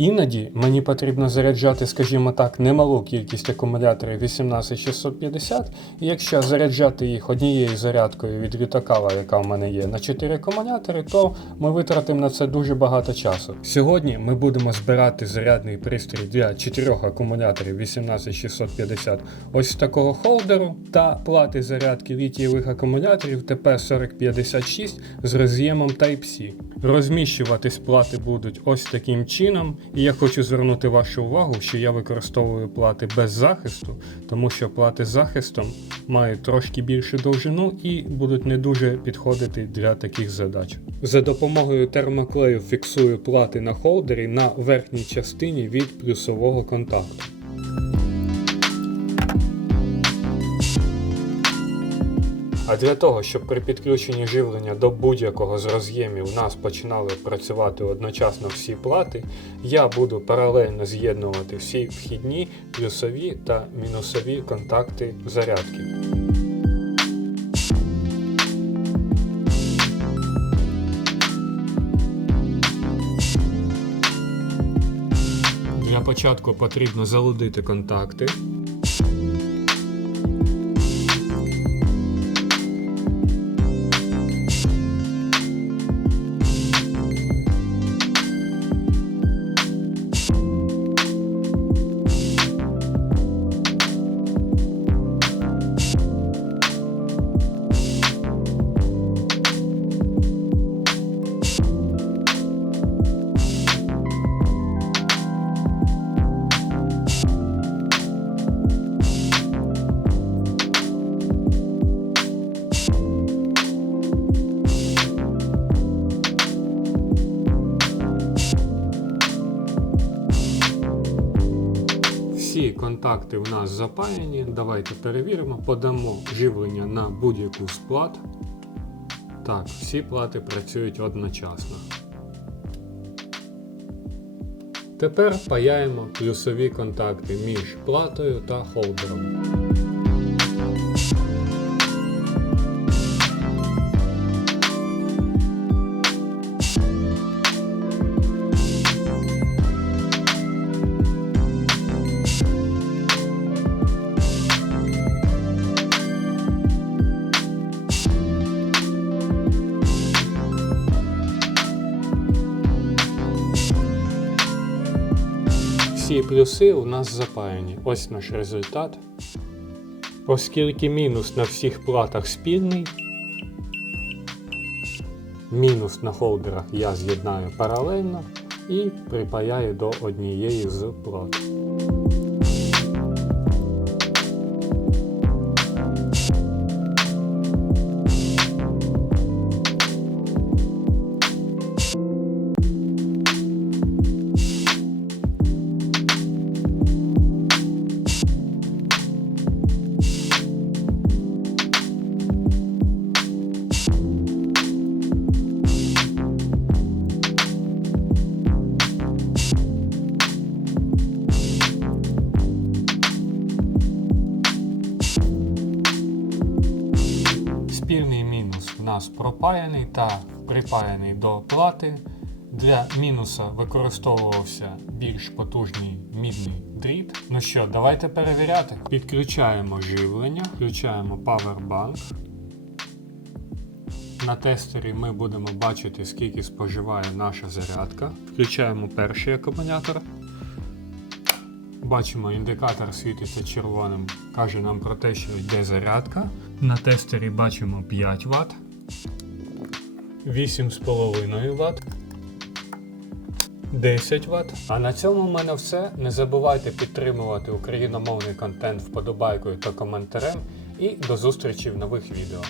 Іноді мені потрібно заряджати, скажімо так, немалу кількість акумуляторів 18650, і якщо заряджати їх однією зарядкою від Вітакала, яка в мене є, на 4 акумулятори, то ми витратимо на це дуже багато часу. Сьогодні ми будемо збирати зарядний пристрій для 4 акумуляторів 18650 ось такого холдеру та плати зарядки літієвих акумуляторів TP4056 з роз'ємом Type-C. Розміщуватись плати будуть ось таким чином, і я хочу звернути вашу увагу, що я використовую плати без захисту, тому що плати з захистом мають трошки більшу довжину і будуть не дуже підходити для таких задач. За допомогою термоклею фіксую плати на холдері на верхній частині від плюсового контакту. А для того, щоб при підключенні живлення до будь-якого з роз'ємів у нас починали працювати одночасно всі плати, я буду паралельно з'єднувати всі вхідні, плюсові та мінусові контакти зарядки. Для початку потрібно залудити контакти. Всі контакти у нас запаяні. Давайте перевіримо, подамо живлення на будь-яку з плат. Так, всі плати працюють одночасно. Тепер паяємо плюсові контакти між платою та холдером. Всі плюси у нас запаяні. Ось наш результат. Оскільки мінус на всіх платах спільний, мінус на холдерах я з'єднаю паралельно і припаяю до однієї з плат. Спільний мінус в нас пропаяний та припаяний до плати. Для мінуса використовувався більш потужний мідний дріт. Ну що, давайте перевіряти. Підключаємо живлення, включаємо Powerbank. На тестері ми будемо бачити, скільки споживає наша зарядка. Включаємо перший акумулятор. Бачимо, індикатор світиться червоним, каже нам про те, що йде зарядка. На тестері бачимо 5 Вт, 8,5 Вт, 10 Вт. А на цьому в мене все. Не забувайте підтримувати україномовний контент вподобайкою та коментарем. І до зустрічі в нових відео.